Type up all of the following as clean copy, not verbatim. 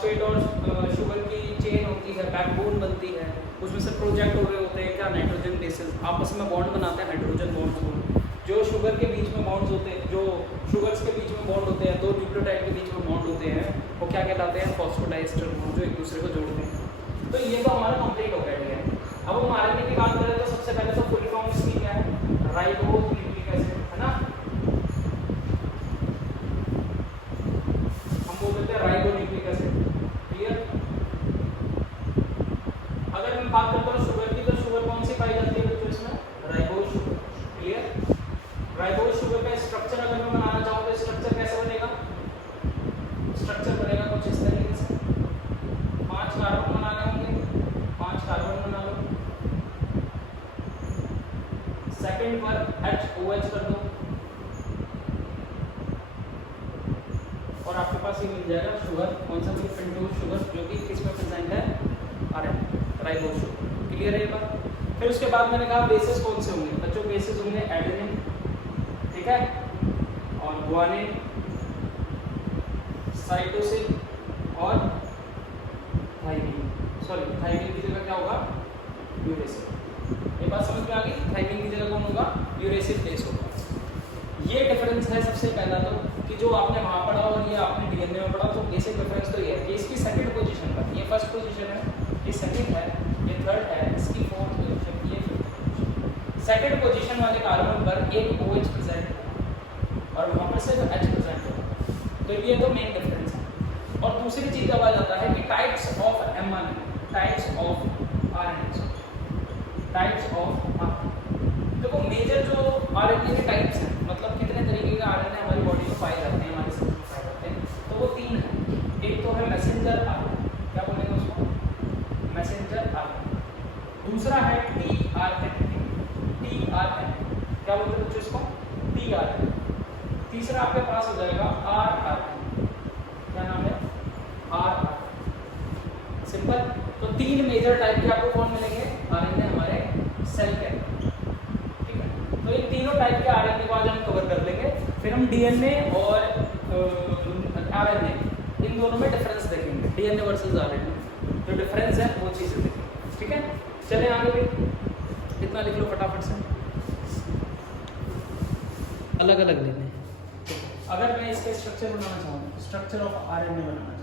Phosphate और sugar की chain होती है, बैकबोन बनती है, उसमें से प्रोजेक्ट हो रहे होते हैं क्या, नाइट्रोजन बेसेस आपस में बॉन्ड बनाते हैं हाइड्रोजन बॉन्ड्स को। जो शुगर के बीच में बॉन्ड्स होते हैं, जो शुगर्स के बीच में बॉन्ड होते हैं, दो न्यूक्लियोटाइड के बीच में बॉन्ड होते हैं, वो क्या कहलाते हैं, फॉस्फोडाइएस्टर बॉन्ड, जो एक दूसरे को जोड़ते हैं। तो ये तो हमारा कंप्लीट हो गया है। अब हम आरएनए की बात करें तो सबसे पहले तो फुल फॉर्म इसकी क्या है, राइबोन्यूक्लिक एसिड, है ना, हम बोल देते हैं राइबोन्यूक्लिक एसिड। क्लियर। अगर मैं बात करता हूँ शुगर की, तो शुगर कौन सी पाई जाती है बच्चों इसमें, ribose sugar. Clear. Ribose sugar का स्ट्रक्चर अगर मैं बनाना चाहूँ तो स्ट्रक्चर कैसे बनेगा, स्ट्रक्चर बनेगा कुछ इस तरीके से, 5 कार्बन बनाने होंगे, 5 कार्बन बना लो, सेकंड पर HOH कर दो और आपके पास ये मिल जाएगा शुगर, कौन सा, पेंटोज शुगर, जो कि किसमें प्रेजेंट है, आरएनए, राइबोज शुगर। क्लियर है ये बात। फिर उसके बाद मैंने कहा बेसिस कौन से होंगे बच्चों, बेसिस होंगे एडेनिन, ठीक है, और गुआनिन, साइटोसिन और थाइमिन, सॉरी थाइमिन की जगह क्या होगा, यूरेसिल। ये बात समझ में आ गई, थाइमिन की जगह कौन होगा, यूरेसिल बेस होगा। ये डिफरेंस है सबसे पहला तो, कि जो आपने वहाँ पढ़ा और ये आपने डीएनए में पढ़ा, तो बेसिक डिफरेंस तो ये है कि इसकी सेकंड पोजीशन पर, ये फर्स्ट पोजीशन है, ये सेकंड है, ये थर्ड है, इसकी फोर्थ पोजीशन, ये फिफ्थ पोजीशन। सेकंड पोजीशन वाले कार्बन पर एक OH प्रेजेंट है और वहाँ पर सिर्फ H प्रेजेंट है। तो ये तो मेन डिफरेंस है। और दूसरी चीज़ अब आ जाता है कि types of mRNA, types of RNA, types of RNA. देखो मेजर जो आरएनए के टाइप्स हैं, मतलब कितने तरीके के आरएनए हमारी बॉडी में पाए जाते हैं, हमारे शरीर में पाए जाते हैं, तो वो 3 हैं। एक तो है मैसेंजर आरएनए, क्या बोलेंगे उसको, मैसेंजर आरएनए। दूसरा है टीआरएनए, टीआरएनए क्या बोलते हैं बच्चों इसको, टीआरएनए। तीसरा आपके पास हो जाएगा आरआरएनए, क्या नाम है, आरआरएनए। सिंपल। तो 3 मेजर टाइप के आपको कौन मिलेंगे, आरएनए हमारे सेल के। ठीक है, तो इन तीनों टाइप के आरएनए को आज हम कवर कर लेंगे। फिर हम डीएनए और आरएनए इन दोनों में डिफरेंस देखेंगे, डीएनए वर्सेस आरएनए जो डिफरेंस है वो चीजें देखेंगे। ठीक है, चले आगे भी, इतना लिख लो फटाफट से, अलग अलग लेने। अगर मैं इसका स्ट्रक्चर बनाना चाहूँ, स्ट्रक्चर ऑफ आरएनए बनाना चाहूँ,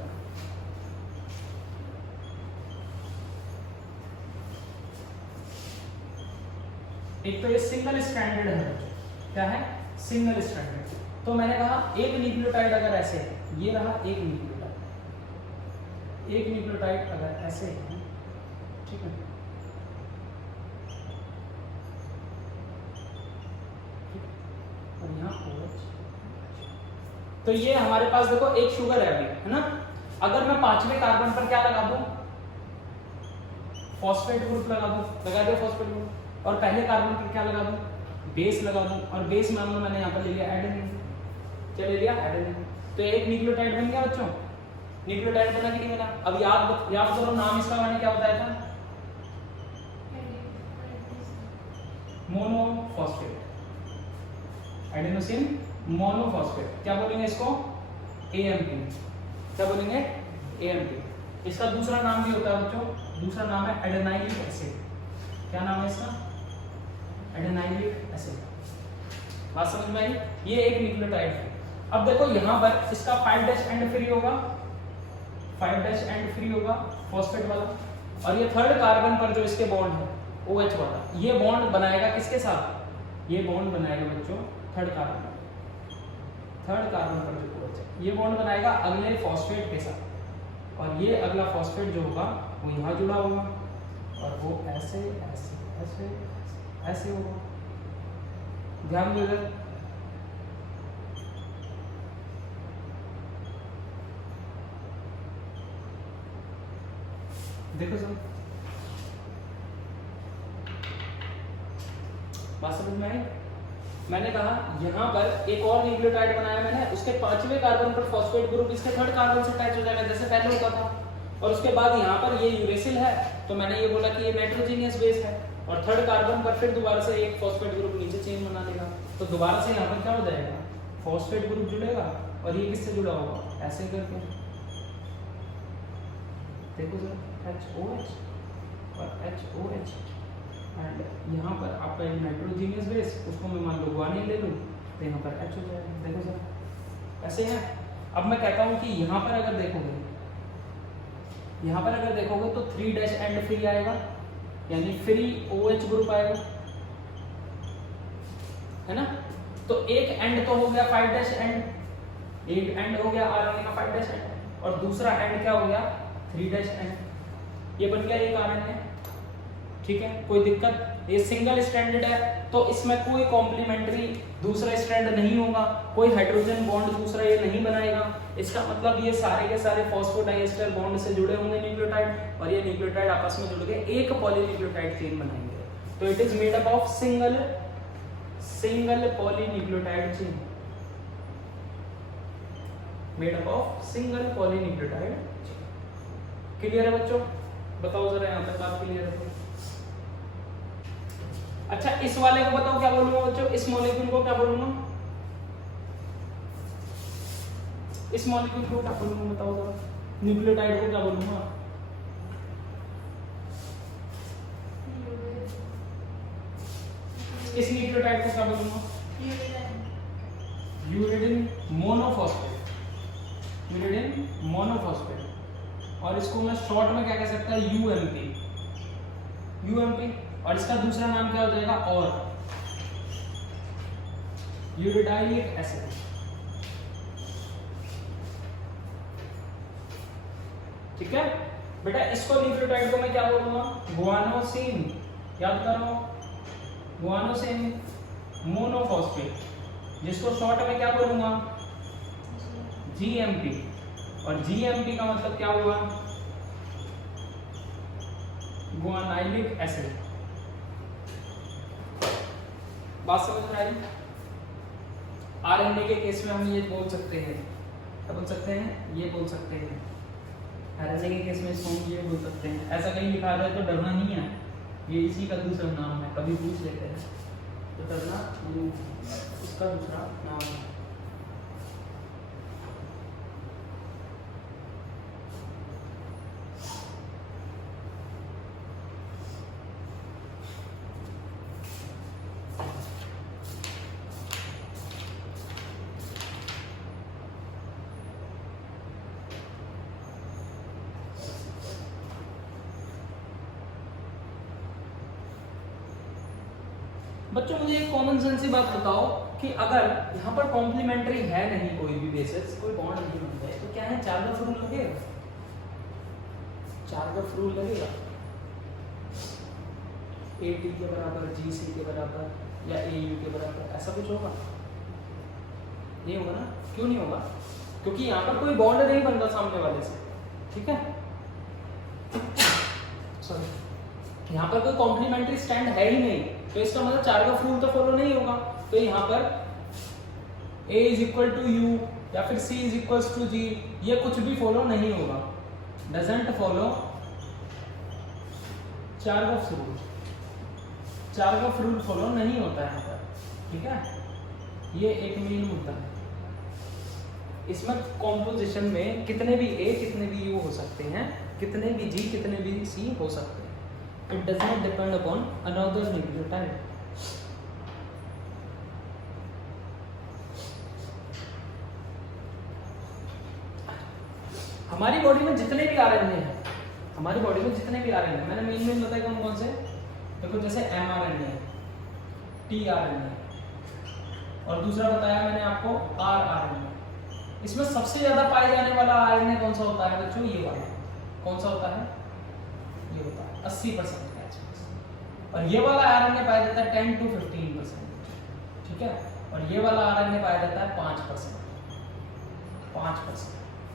एक तो ये सिंगल स्ट्रैंडेड है, क्या है, सिंगल स्ट्रैंडेड। तो मैंने कहा एक न्यूक्लियोटाइड अगर ऐसे है, ये रहा एक न्यूक्लियोटाइड, एक न्यूक्लियोटाइड अगर ऐसे है, ठीक है, और यहाँ OH, तो ये हमारे पास देखो एक शुगर है अभी, है ना। अगर मैं 5वें कार्बन पर क्या लगा दूं, फॉस्फेट ग्रुप लगा दूं, लगा दो फॉस्फेट ग्रुप, और पहले कार्बन पर क्या लगा दूं, बेस लगा दूं, और बेस मान लो मैंने यहाँ पर ले लिया एडेनिन, क्या ले लिया, एडेनिन। तो एक न्यूक्लियोटाइड बन गया बच्चों, न्यूक्लियोटाइड बना कि नहीं बना। अब याद करो नाम इसका मैंने क्या बताया था, मोनोफॉस्फेट, एडेनोसिन मोनोफॉस्फेट, क्या बोलेंगे इसको, AMP, क्या बोलेंगे, AMP। इसका दूसरा नाम भी होता है बच्चों, दूसरा नाम है एडेनाइलिक एसिड, क्या नाम है इसका, एडेनाइलिक एसिड। बात समझ में आई, ये एक न्यूक्लियोटाइड है। अब देखो यहाँ पर इसका 5' एंड फ्री होगा, 5' एंड फ्री होगा फॉस्फेट वाला, और ये थर्ड कार्बन पर जो इसके बॉन्ड है OH वाला, ये बॉन्ड बनाएगा किसके साथ, ये बॉन्ड बनाएगा बच्चों थर्ड कार्बन, थर्ड कार्बन पर जो OH है, ये बॉन्ड बनाएगा अगले फॉस्फेट के साथ, और ये अगला फॉस्फेट जो होगा वो यहाँ जुड़ा होगा, और वो ऐसे ऐसे ऐसे ऐसे होगा। ध्यान दो इधर, देखो सब बात समझ में आई। मैंने कहा यहाँ पर एक और न्यूक्लियोटाइड बनाया मैंने, उसके 5वें कार्बन पर फॉस्फेट ग्रुप इसके थर्ड कार्बन से अटैच हो जाएगा जैसे पहले होता था, और उसके बाद यहाँ पर ये यूरेसिल है, तो मैंने ये बोला कि ये नाइट्रोजीनियस बेस है, और थर्ड कार्बन पर फिर दोबारा से एक फॉस्फेट ग्रुप नीचे चेन बना देगा, तो दोबारा से यहाँ पर क्या हो जाएगा, फॉस्फेट ग्रुप जुड़ेगा, और ये किससे जुड़ा होगा, ऐसे करके देखो सर HOH और HOH, एंड यहाँ पर आपका एक नाइट्रोजीनियस बेस, उसको मैं मान लो गुआनिन ले लूँ तो यहाँ पर H हो जाएगा। देखो सर ऐसे है। अब मैं कहता हूँ कि यहाँ पर अगर देखोगे, यहाँ पर अगर देखोगे तो 3' एंड फ्री आएगा, यानी फ्री OH ग्रुप आएगा, है ना। तो एक एंड तो हो गया 5' एंड, एक एंड हो गया RNA का 5' एंड, और दूसरा एंड क्या हो गया 3' एंड। ये बन गया एक RNA, ठीक है, कोई दिक्कत। ये सिंगल स्ट्रैंडेड है तो इसमें कोई कॉम्प्लीमेंट्री दूसरा स्ट्रैंड नहीं होगा, कोई हाइड्रोजन बॉन्ड दूसरा ये नहीं बनाएगा। इसका मतलब ये सारे के सारे फॉस्फोडाइएस्टर बॉन्ड से जुड़े होंगे न्यूक्लियोटाइड, और ये न्यूक्लियोटाइड आपस में जुड़ के एक पॉलीन्यूक्लियोटाइड चेन बनाएंगे। तो it is made up of single polynucleotide chain, made up of single polynucleotide. Clear है बच्चों? बताओ जरा यहाँ तक बात क्लियर है? अच्छा इस वाले को बताओ क्या बोलूंगा बच्चों, इस मॉलिक्यूल को क्या बोलूंगा, इस मॉलिक्यूल को क्या बोलूंगा बताओ जरा, न्यूक्लियोटाइड को क्या बोलूंगा? इस न्यूक्लियोटाइड को क्या बोलूंगा? Uridine monophosphate, uridine monophosphate. और इसको मैं शॉर्ट में क्या कह सकता है, यूएमपी। और इसका दूसरा नाम क्या हो जाएगा, और यूरिडाइलिक एसिड। ठीक है बेटा, इसको न्यूक्लियोटाइड को मैं क्या बोलूंगा, गुआनोसिन। याद करो, गुआनोसिन मोनोफॉस्फेट, जिसको शॉर्ट में क्या बोलूंगा, जीएमपी। और जीएमपी का मतलब क्या हुआ, गुआनाइलिक एसिड। बात समझ में आई? आरएनए के केस में हम ये बोल सकते हैं, क्या बोल सकते हैं, ये बोल सकते हैं। आरएनए के केस में इसको हम ये बोल सकते हैं। ऐसा कहीं लिखा जाए तो डरना नहीं है, ये इसी का दूसरा नाम है, कभी पूछ लेते हैं तो डरना नहीं, इसका दूसरा नाम है। बच्चों मुझे एक कॉमन सेंस की बात बताओ कि अगर यहाँ पर कॉम्प्लीमेंट्री है नहीं, कोई भी बेसिस, कोई बॉन्ड नहीं बनता है, तो क्या है, चार्गफ रूल लगेगा, चार्गफ रूल लगेगा। AT के बराबर, GC के बराबर या AU के बराबर, ऐसा कुछ होगा? नहीं होगा ना। क्यों नहीं होगा? क्योंकि यहाँ पर कोई बॉन्ड नहीं बनता सामने वाले से, ठीक है। सॉरी, यहाँ पर कोई कॉम्प्लीमेंट्री स्टैंड है ही नहीं, तो इसका मतलब चार्गफ रूल तो फॉलो नहीं होगा। तो यहाँ पर A is equal to U या फिर C is equal to G, ये कुछ भी फॉलो नहीं होगा, doesn't follow Chargaff rule. Chargaff rule follow नहीं होता है यहाँ पर, ठीक है। ये एक मेन मुद्दा है। इसमें कॉम्पोजिशन में कितने भी A कितने भी U हो सकते हैं, कितने भी G कितने भी C हो सकते हैं। It does not depend upon another nucleotide. हमारी बॉडी में जितने भी आरएनए हैं, हमारी बॉडी में जितने भी आरएनए, मैंने मेन बताया कौन कौन से, देखो जैसे mRNA, tRNA, और दूसरा बताया मैंने आपको rRNA। इसमें सबसे ज्यादा पाए जाने वाला आरएनए कौन सा होता है बच्चों, ये वाला। कौन सा होता है, ये होता है 80% का एचपीएस। और ये वाला आरएनए पाया जाता है 10 to 15%, ठीक है। और ये वाला आरएनए पाया जाता है 5%।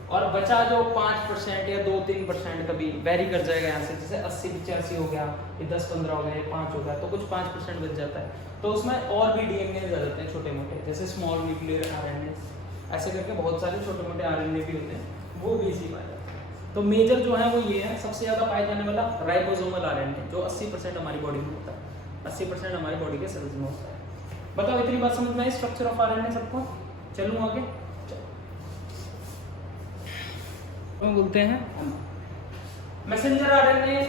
और बचा जो 5% या 2-3% कभी वेरी कर जाएगा यहाँ से, जैसे 80-85 हो गया, ये 10-15 हो गया, ये 5 हो गया, तो कुछ 5% बच जाता है। तो उसमें और भी डीएनए आ जाते हैं छोटे मोटे, जैसे स्मॉल न्यूक्लियर आरएनए, ऐसे करके बहुत सारे छोटे मोटे आरएनए भी होते हैं, वो भी इसी पाए जाते हैं। तो मेजर जो है वो ये है, सबसे ज़्यादा पाए जाने वाला राइबोसोमल आरएनए, जो 80% हमारी बॉडी में होता है, 80% हमारी बॉडी के सेल्स में होता है। बताओ इतनी बात समझ में आई स्ट्रक्चर ऑफ आरएनए सबको? चलूँ आगे, बोलते हैं मैसेंजर आरएनए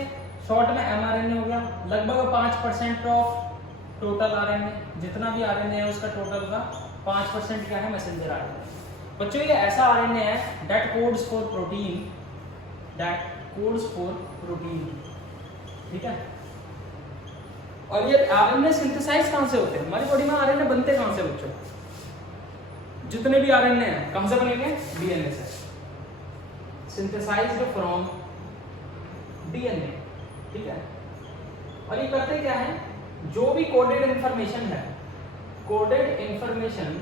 शॉर्ट में एमआरएनए हो गया, लगभग 5% ऑफ टोटल आरएनए, जितना भी आरएनए है उसका टोटल का 5% क्या है मैसेंजर आरएनए। बच्चों ये ऐसा आरएनए है दैट कोड्स फॉर प्रोटीन, ठीक है। और ये आरएनए सिंथेसाइज कहां से होते हैं, हमारी बॉडी में आरएनए बनते कहां से बच्चों, जितने भी आरएनए हैं कहां से बनेंगे, डीएनए से, सिंथेसाइज्ड फ्रॉम डीएनए, ठीक है। और ये करते क्या है, जो भी कोडेड इंफॉर्मेशन है, कोडेड इंफॉर्मेशन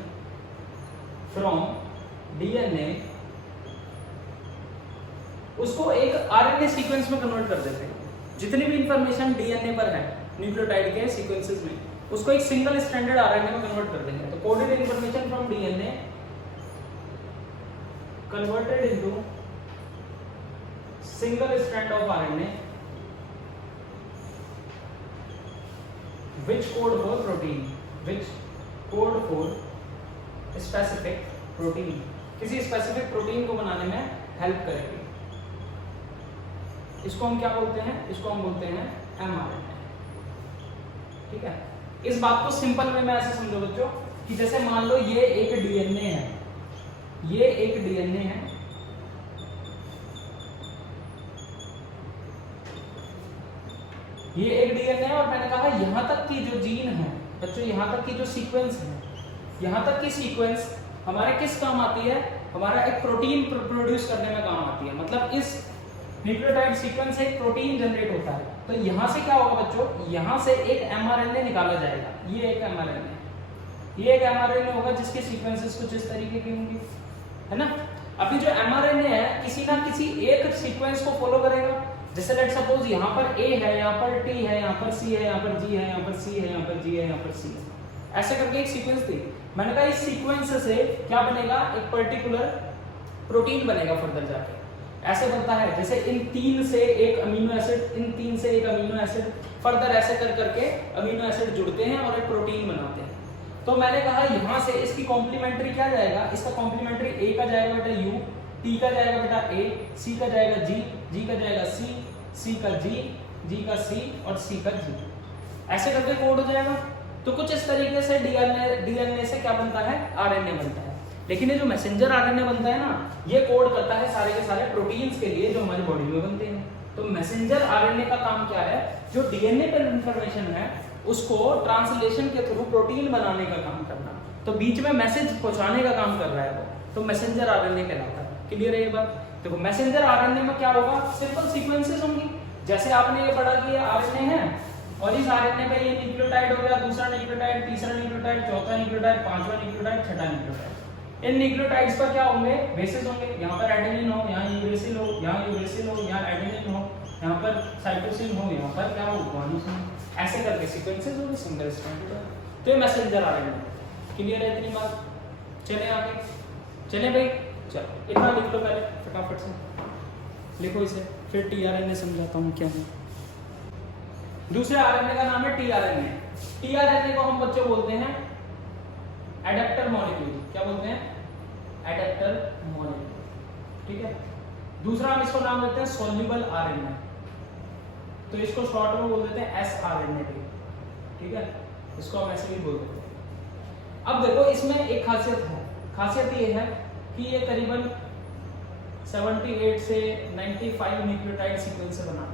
फ्रॉम डीएनए, उसको एक आरएनए सीक्वेंस में कन्वर्ट कर देते हैं। जितनी भी इंफॉर्मेशन डीएनए पर है न्यूक्लियोटाइड के सीक्वेंसेस में, उसको एक सिंगल स्ट्रैंडेड आरएनए में कन्वर्ट कर देंगे। तो coded information from DNA converted into single strand of RNA which code for protein, which code for specific protein, किसी स्पेसिफिक प्रोटीन को बनाने में हेल्प करेगी। इसको हम क्या बोलते हैं, इसको हम बोलते हैं एमआरएनए, ठीक है। इस बात को सिंपल वे में ऐसे समझो बच्चों कि जैसे मान लो ये एक डीएनए है, ये एक डीएनए है, ये एक डीएनए है, और मैंने कहा यहां तक की जो जीन है बच्चों, यहां तक की जो सीक्वेंस है, यहां तक की सीक्वेंस हमारे किस काम आती है, हमारा एक प्रोटीन प्रोड्यूस करने में काम आती है। मतलब इस न्यूक्लियोटाइड सीक्वेंस से एक प्रोटीन जनरेट होता है। तो यहां से क्या होगा बच्चों, यहां से एक एमआरएनए निकाला जाएगा, ये एक एमआरएनए, ये एक एमआरएनए होगा जिसके सीक्वेंसेस कुछ इस तरीके की होंगी, है ना। अभी जो एमआरएनए है किसी ना किसी एक सीक्वेंस को फॉलो करेगा। जैसे लेट सपोज यहाँ पर ए है, यहाँ पर टी है, यहाँ पर सी है, यहाँ पर जी है, यहाँ पर सी है, यहाँ पर जी है, यहाँ पर सी है, ऐसे करके एक सीक्वेंस थी। मैंने कहा इस सीक्वेंस से क्या बनेगा, एक पर्टिकुलर प्रोटीन बनेगा फर्दर जाके। ऐसे बनता है जैसे इन तीन से एक अमीनो एसिड, इन तीन से एक अमीनो एसिड, फर्दर ऐसे कर करके अमीनो एसिड जुड़ते हैं और एक प्रोटीन बनाते हैं। तो मैंने कहा यहाँ से इसकी कॉम्प्लीमेंट्री क्या जाएगा, इसका कॉम्प्लीमेंट्री ए का जाएगा बेटा यू, टी का जाएगा बेटा ए, सी का जाएगा जी, जी का जाएगा सी, सी का जी, जी का सी और सी का जी, ऐसे करके कोड हो जाएगा। तो कुछ इस तरीके से डीएनए से क्या बनता है, आरएनए बनता है। लेकिन ये जो मैसेंजर आरएनए बनता है ना, ये कोड करता है सारे के सारे प्रोटीन्स के लिए जो हमारी बॉडी में बनते हैं। तो मैसेंजर आरएनए का काम क्या है, जो डीएनए पर इंफॉर्मेशन है उसको ट्रांसलेशन के थ्रू प्रोटीन बनाने का काम करना, तो बीच में मैसेज पहुंचाने का काम कर रहा है वो, तो मैसेंजर आरएनए कहलाता है। क्लियर है ये बात। देखो मैसेंजर आरएनए में क्या होगा, सिंपल सीक्वेंसेस होंगी। जैसे आपने ये पढ़ा कि ये आरएनए है और इस आरएनए पे ये न्यूक्लियोटाइड हो गया, दूसरा न्यूक्लियोटाइड, तीसरा न्यूक्लियोटाइड, चौथा न्यूक्लियोटाइड, पांचवा न्यूक्लियोटाइड, छठा न्यूक्लियोटाइड। इन न्यूक्लियोटाइड्स पर क्या होंगे, बेसेस होंगे। यहाँ पर एडेनिन हो, यहाँ यूरेसिल हो, यहाँ यूरेसिल हो, यहाँ एडेनिन हो, यहाँ पर साइटोसिन हो, यहाँ पर क्या हो, गुआनिसिन हो, ऐसे करके सीक्वेंसेस होंगे, सिंगल स्ट्रैंड। तो ये मैसेंजर आरएनए। क्लियर है इतनी बात। चले आगे, चले भाई, चलो इतना लिख लो पहले फटाफट से, लिखो इसे, फिर टीआरएनए समझाता हूँ क्या है। दूसरे आरएनए का नाम है टीआरएनए। टीआरएनए को हम बच्चों बोलते हैं एडेप्टर मॉलिक्यूल। क्या बोलते हैं, एडेप्टर मॉलिक्यूल, ठीक है। दूसरा हम इसको नाम देते हैं सोल्यूबल आरएनए, तो इसको शॉर्ट में बोल देते हैं एसआरएनए, ठीक है, इसको हम ऐसे भी बोल देते हैं। अब देखो इसमें एक खासियत है, खासियत ये है कि ये करीबन 78 से 95 न्यूक्लियोटाइड सीक्वेंस से बना,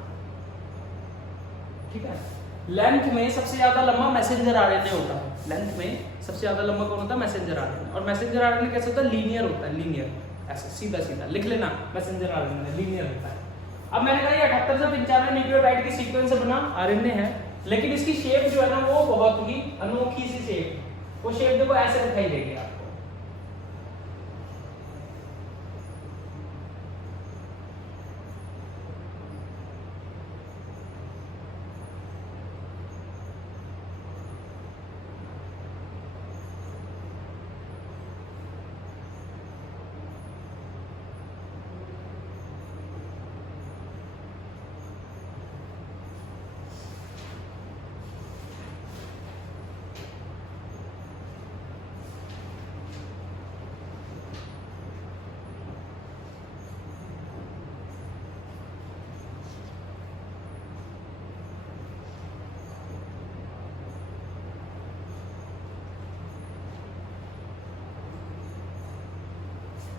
ठीक है। लेंथ में सबसे ज्यादा लंबा मैसेंजर आरएनए होता है, लेंथ में सबसे ज्यादा लंबा कौन होता है, मैसेंजर आरएनए। और मैसेंजर आरएनए कैसे होता है, लीनियर होता है, लीनियर, ऐसे सीधा सीधा लिख लेना, मैसेंजर आरएनए लीनियर होता है। अब मैंने कहा ये 78 से 95 न्यूक्लियोटाइड की सीक्वेंस से बना आरएनए है, लेकिन इसकी शेप जो है ना वो बहुत ही अनोखी सी शेप, वो शेप देखो ऐसे दिखाई देगी आपको।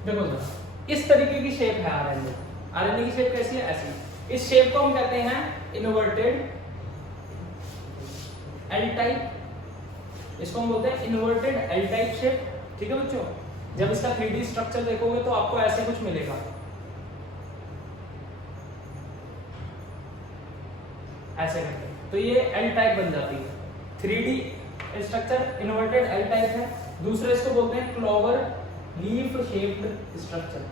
देखो जरा, इस तरीके की शेप है आरएनए। आरएनए की शेप कैसी है? ऐसी। इस शेप को हम कहते हैं इन्वर्टेड एल टाइप। इसको हम बोलते हैं इन्वर्टेड एल टाइप शेप। ठीक है बच्चों, जब इसका 3D स्ट्रक्चर देखोगे तो आपको ऐसे कुछ मिलेगा, ऐसे करके, तो ये एल टाइप बन जाती है। 3D structure inverted L type है। दूसरे इसको बोलते हैं clover leaf shaped structure.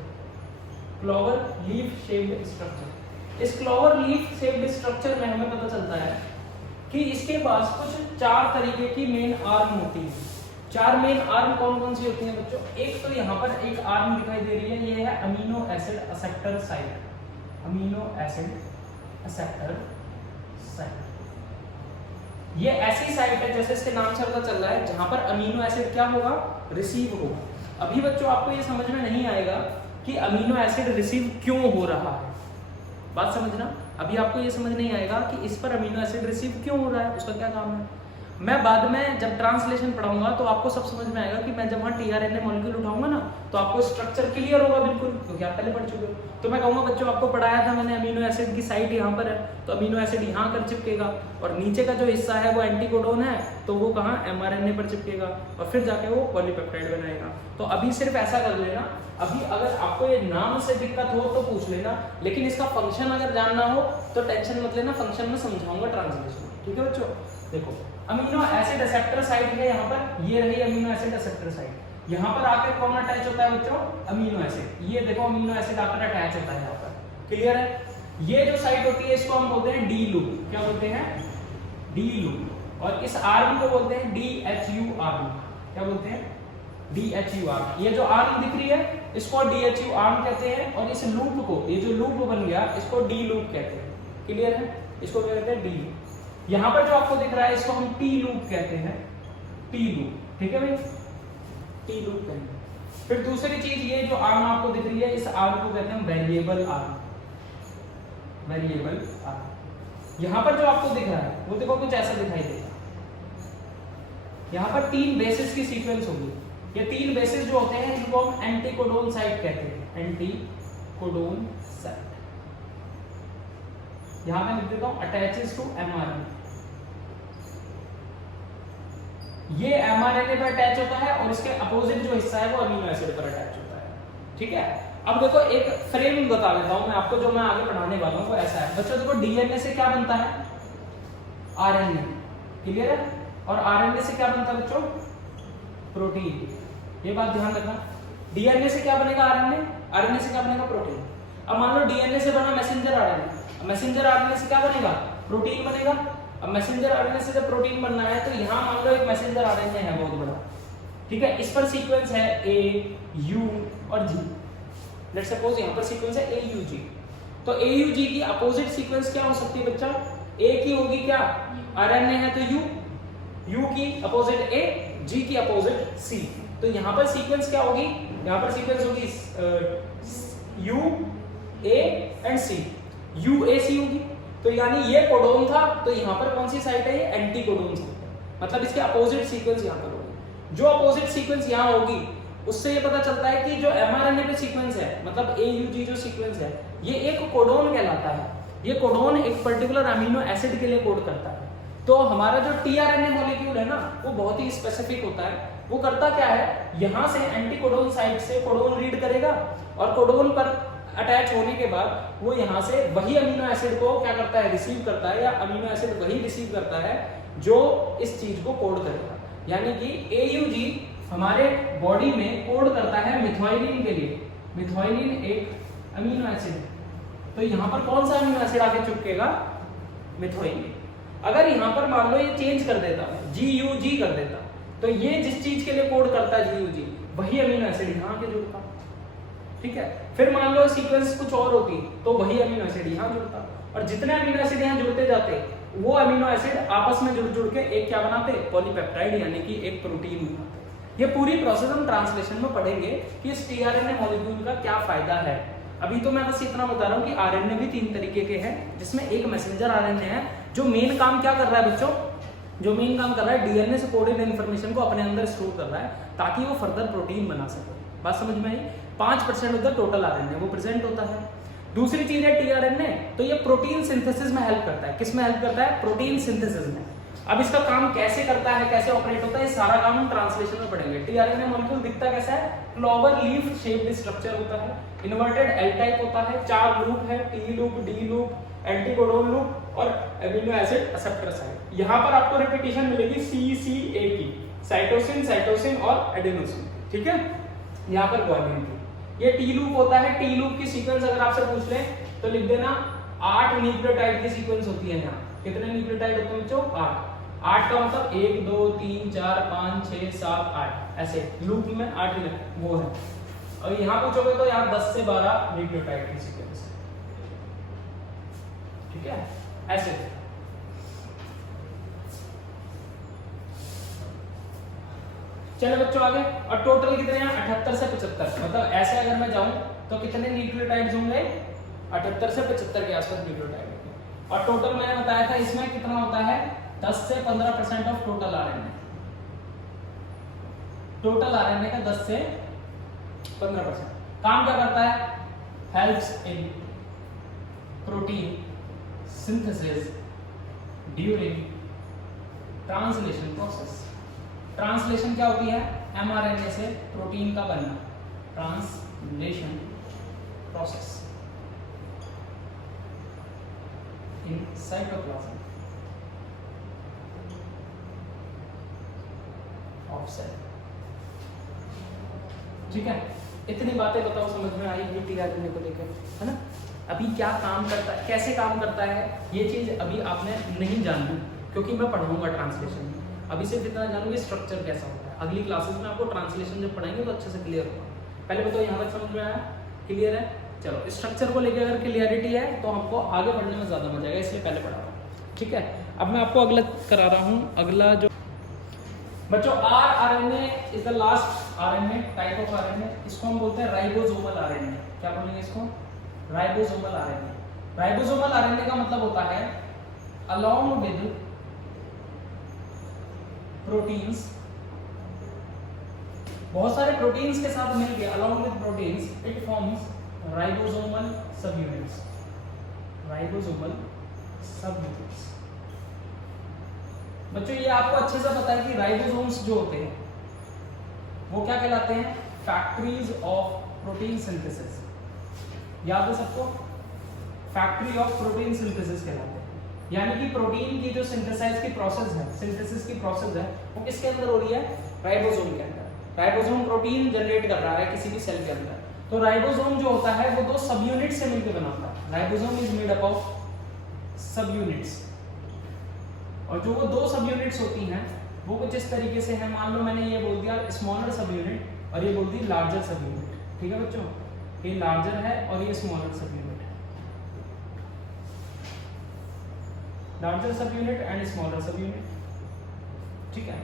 Clover leaf shaped structure. इस क्लोवर लीफ शेप्ड स्ट्रक्चर में हमें पता चलता है कि इसके पास कुछ 4 तरीके की मेन आर्म होती है। 4 मेन आर्म कौन कौन सी होती हैं बच्चों? एक तो यहाँ पर एक आर्म दिखाई दे रही है, ये है amino acid acceptor site. Amino acid acceptor site, ये ऐसी साइट है जैसे इसके नाम से पता चल रहा है जहां पर अमीनो एसिड क्या होगा? रिसीव होगा। अभी बच्चों आपको ये समझ में नहीं आएगा कि अमीनो एसिड रिसीव क्यों हो रहा है, बात समझना। अभी आपको ये समझ नहीं आएगा कि इस पर अमीनो एसिड रिसीव क्यों हो रहा है, उसका क्या काम है। मैं बाद में जब ट्रांसलेशन पढ़ाऊंगा तो आपको सब समझ में आएगा कि मैं जब वहाँ टीआरएनए मॉलिक्यूल उठाऊंगा ना तो आपको स्ट्रक्चर क्लियर होगा बिल्कुल, क्योंकि आप पहले पढ़ चुके हो। तो मैं कहूँगा बच्चों आपको पढ़ाया था मैंने, अमीनो एसिड की साइट यहाँ पर है, तो अमीनो एसिड यहाँ कर चिपकेगा और नीचे का जो हिस्सा है वो एंटीकोडोन है, तो वो कहाँ? एमआरएनए पर चिपकेगा और फिर जाके वो पॉलीपेप्टाइड बनाएगा। तो अभी सिर्फ ऐसा कर लेना, अभी अगर आपको ये नाम से दिक्कत हो तो पूछ लेना, लेकिन इसका फंक्शन अगर जानना हो तो टेंशन मत लेना, फंक्शन में समझाऊंगा ट्रांसलेशन। ठीक है बच्चों, देखो अमीनो एसिड एक्सेप्टर साइट है यहाँ पर, ये रही अमीनो एसिड एक्सेप्टर साइट। यहाँ पर आकर कौन अटैच होता है बच्चों? Amino acid. ये देखो अमीनो एसिड आकर अटैच होता है यहाँ पर, क्लियर है। ये जो साइट होती है इसको हम बोलते हैं डी लूप। क्या बोलते हैं? D loop. और इस आर्म को बोलते हैं DHU आर्म। क्या बोलते हैं? DHU arm. ये जो आर्म दिख रही है इसको DHU आर्म कहते हैं, और इस लूप को, ये जो लूप बन गया इसको डी लूप कहते हैं, क्लियर है। इसको क्या कहते हैं? D loop. यहाँ पर जो आपको दिख रहा है इसको हम टी लूप कहते हैं, टी लूप। ठीक है भाई, टी लूप कहते हैं। फिर दूसरी चीज, ये जो आर्म आपको दिख रही है इस आर्म को कहते हैं वेरिएबल आर्म। Variable arm. यहाँ पर जो आपको दिख रहा है वो देखो कुछ ऐसा दिखाई देगा। यहाँ पर 3 बेसिस की सीक्वेंस होगी। ये 3 बेसिस जो होते हैं इनको हम एंटीकोडोन साइट कहते हैं, एंटीकोडोन साइट। यहाँ मैं लिख देता हूं अटैचेस टू एमआरएनए। ये एमआरएनए पर अटैच होता है और इसके अपोजिट जो हिस्सा है वो अमीनो एसिड पर अटैच होता है। ठीक है, अब देखो एक फ्रेम बता देता हूं मैं आपको, जो मैं आगे पढ़ाने वाला हूं वो ऐसा है बच्चों। देखो डीएनए से क्या बनता है? आरएनए, क्लियर है। और आरएनए से क्या बनता है बच्चों? प्रोटीन। ये बात ध्यान रखना, डीएनए से क्या बनेगा? आरएनए। आरएनए से क्या बनेगा? प्रोटीन। अब मान लो डीएनए से बना मैसेंजर आरएनए, मैसेंजर आरएनए से क्या बनेगा? प्रोटीन बनेगा। अब मैसेंजर आरएनए से जब प्रोटीन बनना है तो यहाँ मान लो एक मैसेंजर आरएनए है बहुत बड़ा, ठीक है, इस पर सीक्वेंस है ए, यू और जी। लेट्स सपोज यहाँ पर सीक्वेंस है ए, यू, जी। तो ए, यू, जी की अपोजिट सीक्वेंस क्या हो सकती है बच्चा? ए की होगी क्या? आरएनए है तो यू, यू की अपोजिट ए, जी की अपोजिट सी। तो यहाँ पर सीक्वेंस क्या होगी? यहाँ पर सीक्वेंस होगी U, A and C. UAC होगी। तो यानी ये कोडोन था, तो यहाँ पर कौन सी साइट है? ये एंटीकोडोन साइट है, मतलब इसके अपोजिट सीक्वेंस यहाँ पर होगी। जो अपोजिट सीक्वेंस यहाँ होगी उससे ये पता चलता है कि जो एमआरएनए पे सीक्वेंस है, मतलब AUG जो सीक्वेंस है, ये एक कोडोन कहलाता है। ये कोडोन एक पर्टिकुलर अमीनो एसिड के लिए कोड करता है। तो हमारा जो टीआरएनए मॉलिक्यूल है ना, वो बहुत ही स्पेसिफिक होता है। वो करता क्या है? यहाँ से एंटीकोडोन साइट से कोडोन रीड करेगा और कोडोन पर अटैच होने के बाद वो यहाँ से वही अमीनो एसिड को क्या करता है? रिसीव करता है, या अमीनो एसिड वही रिसीव करता है जो इस चीज को कोड करेगा। यानी कि AUG हमारे बॉडी में कोड करता है मिथाइलिन के लिए। मिथाइलिन एक अमीनो एसिड है, तो यहाँ पर कौन सा अमीनो एसिड आके चिपकेगा? मिथाइलिन। अगर यहाँ पर मान लो ये चेंज कर देता, GUG कर देता, तो ये जिस चीज के लिए कोड करता है GUG, वही अमीनो एसिड यहाँ के जुड़ता। ठीक है, फिर मान लो सीक्वेंस कुछ और होती तो वही अमीनो एसिड यहाँ जुड़ता, और जितने अमीनो एसिड यहाँ जुड़ते जाते वो अमीनो एसिड आपस में जुड़ के एक क्या बनाते? पॉलीपेप्टाइड, यानी कि एक प्रोटीन बनाते। ये पूरी प्रोसेस हम ट्रांसलेशन में पढ़ेंगे कि इस टीआरएनए मॉलिक्यूल का क्या फायदा है। अभी तो मैं बस इतना बता रहा हूँ कि आरएनए भी 3 तरीके के हैं, जिसमें एक मैसेंजर आरएनए है जो मेन काम क्या कर रहा है बच्चों? जो मेन काम कर रहा है डीएनए से कोडेड इन्फॉर्मेशन को अपने अंदर स्टोर कर रहा है ताकि वो फर्दर प्रोटीन बना सके। बात समझ में आई? 5% ऑफ द टोटल आरएनए वो प्रेजेंट होता है। दूसरी चीज है टीआरएनए, तो ये प्रोटीन सिंथेसिस में हेल्प करता है। किस में हेल्प करता है? प्रोटीन सिंथेसिस में। अब इसका काम कैसे करता है, कैसे ऑपरेट होता है, सारा काम हम ट्रांसलेशन में पढ़ेंगे। टीआरएनए मॉलिक्यूल दिखता कैसा है? क्लोवर लीफ शेप्ड स्ट्रक्चर होता है, इन्वर्टेड एल टाइप होता है, 4 लूप है, T loop, D loop, anticodon loop और एमिनो एसिड एक्सेप्टर साइट। यहाँ पर आपको रिपीटिशन मिलेगी CCA की, साइटोसिन, साइटोसिन और एडेनोसिन, ठीक है, यहाँ पर ग्वानिन की। ये टी लूप होता है। टी लूप की सीक्वेंस अगर आपसे पूछ ले तो लिख देना 8 न्यूक्लियोटाइड की सीक्वेंस होती है। यहाँ कितने न्यूक्लियोटाइड होते हैं बच्चों? 8 का मतलब 1 2 3 4 5 6 7 8 ऐसे लूप में 8 वो है। और यहाँ पूछोगे तो यहाँ 10 से 12 न्यूक्लियोटाइड की सीक्वेंस है, ठीक है, ऐसे। चलो बच्चों आगे। और टोटल कितने हैं? 78 से 75। मतलब ऐसे अगर मैं जाऊं तो कितने न्यूक्लियोटाइड्स होंगे? 78 से 75 के आसपास न्यूक्लियोटाइड होंगे। और टोटल मैंने बताया था इसमें कितना होता है? 10 से 15% of total RNA. Total RNA का 10 से 15%। काम क्या करता है? Helps in protein synthesis during translation process. Translation क्या होती है? एमआरएनए से प्रोटीन का बनना, translation process in cytoplasm of cell, ठीक है। इतनी बातें बताओ, समझ में आई ये टीआरएनए को लेकर, है ना। अभी क्या काम करता है, कैसे काम करता है, ये चीज अभी आपने नहीं जाननी, क्योंकि मैं पढ़ाऊंगा ट्रांसलेशन में। अभी सिर्फ इतना जानोगे स्ट्रक्चर कैसा होता है। अगली क्लासेस में आपको ट्रांसलेशन जब पढ़ाएंगे तो अच्छे से क्लियर होगा। पहले बताओ यहाँ तक समझ में आया? क्लियर है? चलो, स्ट्रक्चर को लेकर अगर क्लियरिटी है तो हमको आगे पढ़ने में ज्यादा मजा आएगा, इसलिए पहले पढ़ा रहा हूँ, ठीक है। अब मैं आपको अगला करा रहा हूँ। अगला जो बच्चों RNA is the last RNA type of RNA. इसको हम बोलते हैं राइबोसोमल आरएनए। क्या बोलेंगे इसको? Ribosomal RNA. राइबोसोमल आरएनए का मतलब होता है अलोंग विद प्रोटीन्स, बहुत सारे प्रोटीन्स के साथ मिलके along with proteins it forms ribosomal subunits. Ribosomal subunits बच्चों ये आपको अच्छे से पता है कि राइबोसोम्स जो होते हैं वो क्या कहलाते हैं? Factories of protein synthesis. याद है सबको? फैक्ट्री ऑफ प्रोटीन सिंथेसिस कहलाते हैं। यानी कि प्रोटीन की जो सिंथेसाइज की प्रोसेस है, सिंथेसिस की प्रोसेस है, वो किसके अंदर हो रही है? राइबोसोम के अंदर। राइबोसोम प्रोटीन जनरेट कर रहा है किसी भी सेल के अंदर। तो राइबोसोम जो होता है वो 2 सब यूनिट से मिलकर बना होता है। Ribosome is made up of सब यूनिट्स। और जो वो 2 सब यूनिट्स होती हैं वो कुछ इस तरीके से है। मान लो मैंने ये बोल दिया स्मॉलर सब यूनिट और ये बोल दी लार्जर सब यूनिट, ठीक है बच्चों। ये लार्जर है और ये स्मॉलर सब यूनिट है। लार्जर सब यूनिट एंड स्मॉलर सब यूनिट, ठीक है।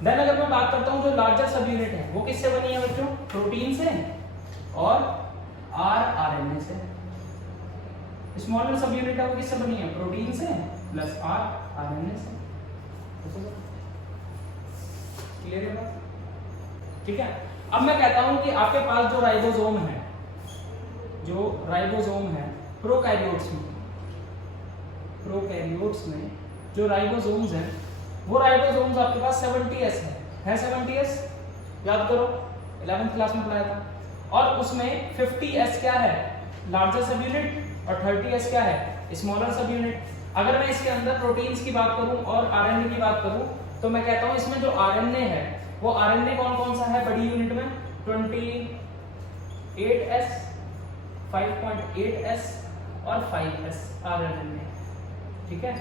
देन अगर मैं बात करता हूँ जो लार्जर सब यूनिट है वो किससे बनी है बच्चों? प्रोटीन से और आरएनए से। स्मॉलर सब यूनिट है वो किससे बनी है? प्रोटीन से प्लस आरएनए से। क्लियर है बात? ठीक है। अब मैं कहता हूं कि आपके पास जो राइबोसोम है, जो राइबोसोम है प्रोकैरियोट्स में जो राइबोसोम्स हैं वो राइबोसोम्स आपके पास 70S है 70S? याद करो 11th क्लास में पढ़ाया था। और उसमें 50S क्या है? लार्जर सब यूनिट और 30S क्या है? स्मॉलर सब यूनिट। अगर मैं इसके अंदर प्रोटीन्स की बात करूं और आरएनए की बात करूं तो मैं कहता हूं इसमें जो आरएनए है वो आरएनए कौन कौन सा है बड़ी यूनिट में? 28S, 5.8S और 5S आरएनए, ठीक है।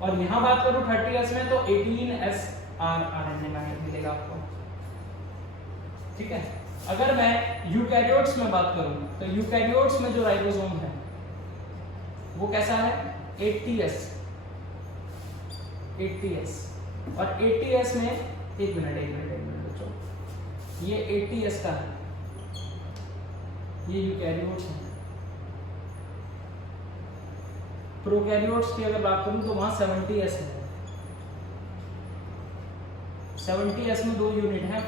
और यहां बात करूं 30S में तो 18S आरएनए मिलेगा आपको, ठीक है। अगर मैं यूकैरियोट्स में बात करूं तो यूकैरियोट्स में जो राइबोसोम है वो कैसा है? 80S और 80S में एक मिनट बच्चों, ये 80S का है, ये यूकैरियोट्स है। प्रोकैरियोट्स की अगर बात करूं तो वहां 70S है। 70S में 2 यूनिट है,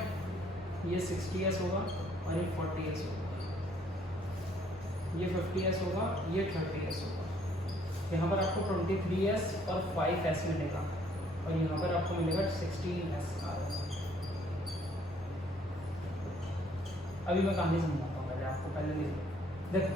ये 60s होगा और ये 40s होगा, ये 50s होगा, ये 30s होगा। यहाँ पर आपको 23s और 5s मिलेगा और यहाँ पर आपको मिलेगा 16s। अभी मैं कहानी समझाता हूँ, पहले आपको पहले देखो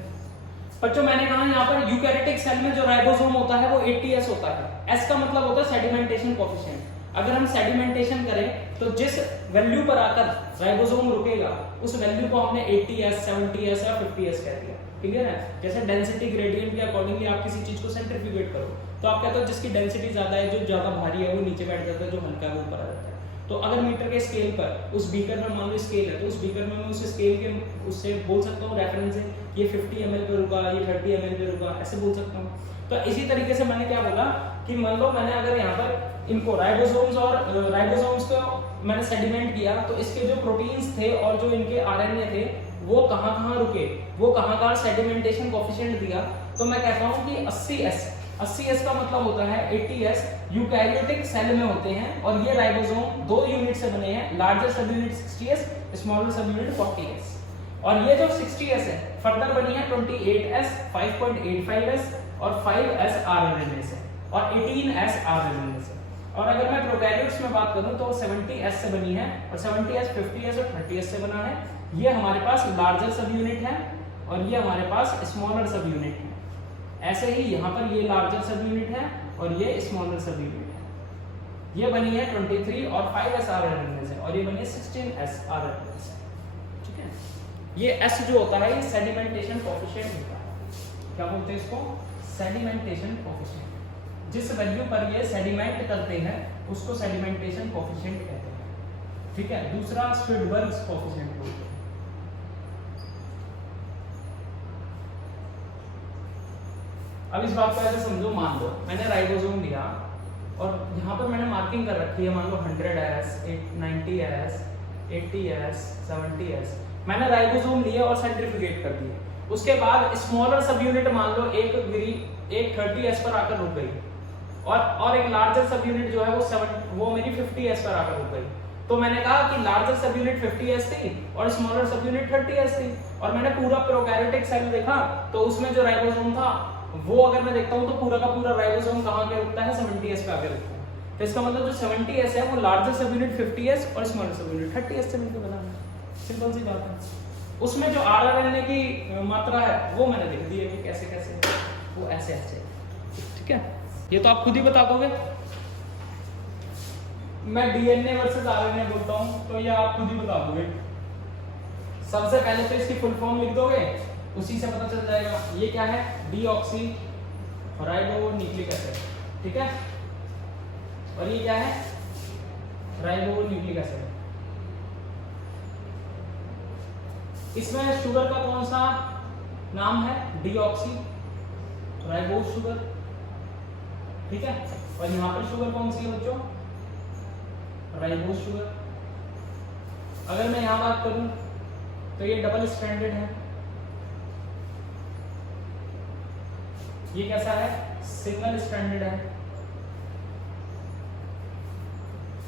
बच्चों, मैंने कहा यहाँ पर यूकैरियोटिक सेल में जो राइबोसोम होता है वो 80s होता है। S का मतलब होता है सेडिमेंटेशन कोएफिशिएंट। अगर हम सेडिमेंटेशन करें तो जिस वैल्यू पर आकर राइबोसोम रुकेगा उस वैल्यू को हमने 80s, 70s या 50s कह दिया। क्लियर है? जैसे डेंसिटी ग्रेडियंट के अकॉर्डिंगली आप किसी चीज को सेंट्रीफ्यूगेट करो तो आप कहते हो जिसकी डेंसिटी ज्यादा है, जो ज्यादा भारी है वो नीचे बैठ जाता है, जो हल्का है वो ऊपर आ जाता है। तो अगर मीटर के स्केल पर उस बीकर में मान लो स्केल है तो उस बीकर में मैं उस स्केल के उससे बोल सकता हूँ रेफरेंस है ये 50 ml पे रुका, ये 30 ml पे रुका, ऐसे बोल सकता हूँ। तो इसी तरीके से मैंने क्या बोला कि मान लो मैंने अगर यहाँ पर इनको राइबोसोम्स को मैंने सेडिमेंट किया तो इसके जो प्रोटीन्स थे और जो इनके आरएनए थे वो कहाँ रुके, वो कहाँ सेडिमेंटेशन कोएफिशिएंट दिया। तो मैं कहता हूँ कि 80s का मतलब होता है 80s यूकैरियोटिक सेल में होते हैं और ये राइबोसोम 2 यूनिट से बने हैं, लार्जर सब यूनिट 60s, स्मॉलर सब यूनिट 40s। और ये जो 60s है फर्दर बनी है 28s, 5.85s और 5s आरएनए से और 18s आरएनए से। और अगर मैं प्रोकैरियोट्स में बात करूं तो 70s से बनी है और 70s, 50s और 30s से बना है। ये हमारे पास लार्जर सब यूनिट है और ये हमारे पास स्मॉलर सब यूनिट है। ऐसे ही यहाँ पर ये लार्जर सब यूनिट है और ये स्मॉलर सब यूनिट है। ये बनी है 23 और 5s आरएनए से और ये बनी है 16s आरएनए से। ठीक है? ये S जो होता है ये सेडिमेंटेशन कोएफिशिएंट होता है। क्या बोलते हैं इसको? Sedimentation coefficient. जिस वैल्यू पर ये सेडिमेंट करते हैं उसको सेडिमेंटेशन कोएफिशिएंट कहते हैं। ठीक है? दूसरा स्विडबर्ग्स कोएफिशिएंट बोलते हैं। अब इस बात को ऐसे समझो, मान लो मैंने राइबोसोम लिया और यहाँ पर मैंने मार्किंग कर रखी है, मान लो 100s, 90s, 80s, 70s। मैंने राइबोसोम लिए और सेंट्रीफ्यूगेट कर दिए। उसके बाद स्मॉलर सब यूनिट मान लो एक 30s पर आकर रुक गई और एक लार्जर सब यूनिट जो है वो मेरी 50s पर आकर रुक गई। तो मैंने कहा कि लार्जर सब यूनिट 50s थी और स्मॉलर सब यूनिट 30s थी। और मैंने पूरा प्रोकैरियोटिक सेल देखा तो उसमें जो राइबोसोम था वो अगर मैं देखता हूँ तो पूरा का पूरा राइबोसोम कहाँ के रुकता है? 70s पे आके रुकता है। तो इसका मतलब जो 70s है वो लार्जर सब यूनिट 50s और स्मॉलर सब यूनिट 30s से मिलकर बना है। सिंपल सी बात है। उसमें जो आरएनए की मात्रा है वो मैंने लिख दी है कि कैसे कैसे वो ऐसे। ठीक है? ये तो आप खुद ही बता दोगे। मैं डीएनए वर्सेस आरएनए बोलता हूँ तो ये आप खुद ही बता दोगे। सबसे पहले तो इसकी फुल फॉर्म लिख दोगे, उसी से पता चल जाएगा। ये क्या है? Deoxy ribonucleic acid. ठीक है? और ये क्या है? Ribonucleic acid. इसमें शुगर का कौन सा नाम है? Deoxy ribose sugar. ठीक है? और यहाँ पर शुगर कौन सी है बच्चों? Ribose sugar. अगर मैं यहाँ बात करूं तो ये डबल स्ट्रैंडेड है। ये कैसा है? सिंगल स्ट्रैंडेड है।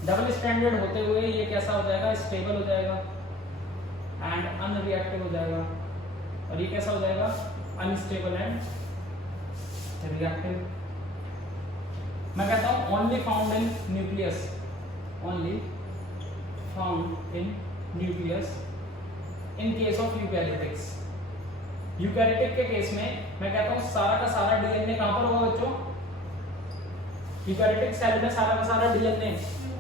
डबल स्ट्रैंडेड होते हुए ये कैसा हो जाएगा? स्टेबल हो जाएगा एंड अनरिएक्टिव हो जाएगा। और ये कैसा हो जाएगा? Unstable and reactive. मैं कहता हूं only found in nucleus, only found in nucleus in case of eukaryotics. Eukaryotic के केस में मैं कहता हूं सारा का सारा डीएनए कहां पर होगा बच्चों? यूकैरियोटिक सेल में सारा का सारा डीएनए,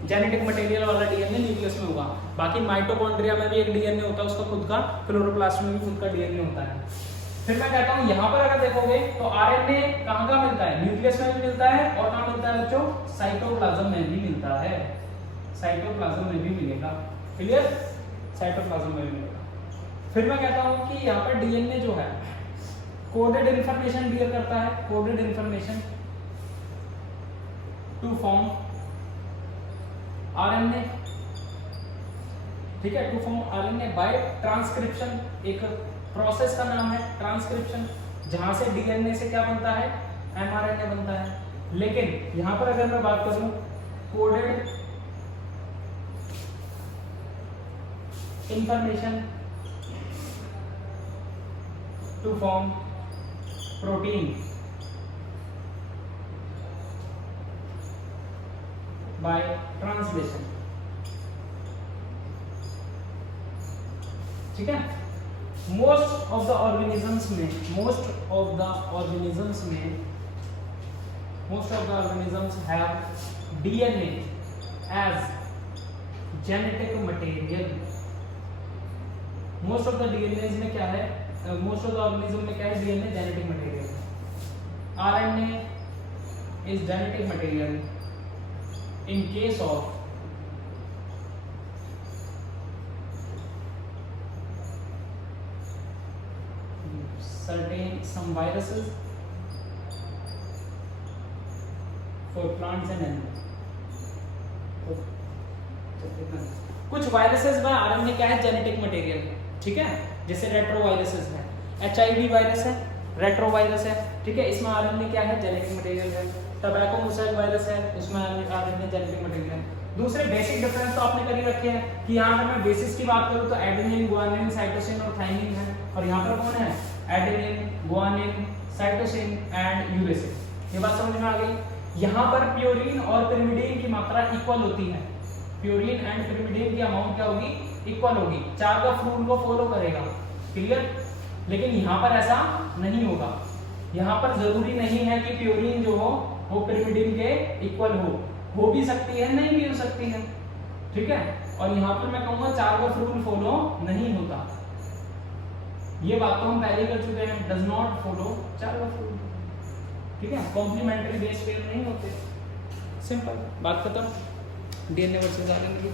जेनेटिक मटेरियल वाला डीएनए न्यूक्लियस में होगा। बाकी माइटोकॉन्ड्रिया में भी एक डीएनए होता है उसका खुद का, क्लोरोप्लास्ट में भी खुद का डीएनए होता है। फिर मैं कहता हूं यहां पर अगर देखोगे तो आरएनए कहां का मिलता है? न्यूक्लियस में भी मिलता है और कहां मिलता है बच्चों? साइटोप्लाज्म में भी मिलता है। साइटोप्लाज्म में भी मिलेगा। क्लियर? साइटोप्लाज्म में भी मिलेगा। फिर मैं कहता हूं कि यहाँ पर डीएनए जो है कोडेड इंफॉर्मेशन बियर करता है, coded information to form RNA. ठीक है? To form RNA by transcription. एक प्रोसेस का नाम है ट्रांसक्रिप्शन, जहां से डीएनए से क्या बनता है? एमआरएनए बनता है। लेकिन यहां पर अगर मैं बात करूं coded information to form protein by translation. ठीक है, most of the organisms have DNA as genetic material. Most of the DNA में क्या है, मोस्ट ऑफ द ऑर्गेनिज्म में क्या है, DNA genetic material. RNA is genetic material in case of some viruses for plants and animals. कुछ viruses में RNA क्या है, जेनेटिक मटेरियल. ठीक है, जैसे रेट्रोवायरसेस है, एचआईवी वायरस है, रेट्रोवायरस है. ठीक है, इसमें आरएनए क्या है, जेनेटिक मटेरियल है. टबैको मोसैक वायरस है, उसमें आरएनए जेनेटिक मटेरियल है. दूसरे बेसिक डिफरेंस तो आपने कर ही रखे हैं कि यहाँ पर मैं बेसिस की बात करूँ तो एडेनिन, गुआनिन, साइटोसिन और थाइमिन है. और यहाँ पर कौन है, adenine, guanine, cytosine and uracil. ये बात समझ में आ गई. यहाँ पर प्योरीन और पिरिमिडीन की मात्रा इक्वल होती है. प्योरीन एंड पिरिमिडीन की अमाउंट क्या होगी, इक्वल होगी. चार्गफ रूल को फॉलो करेगा. क्लियर. लेकिन यहाँ पर ऐसा नहीं होगा. यहाँ पर जरूरी नहीं है कि प्योरीन जो हो वो पिरिमिडीन के इक्वल हो भी सकती है, नहीं भी हो सकती है. ठीक है, और यहाँ पर मैं कहूँगा चार्गफ रूल फॉलो नहीं होता. ये बात तो हम पहले कर चुके हैं, does not follow Chargaff rule. ठीक है, कॉम्प्लीमेंट्री बेस पेयर नहीं होते. सिंपल बात खत्म. DNA versus RNA.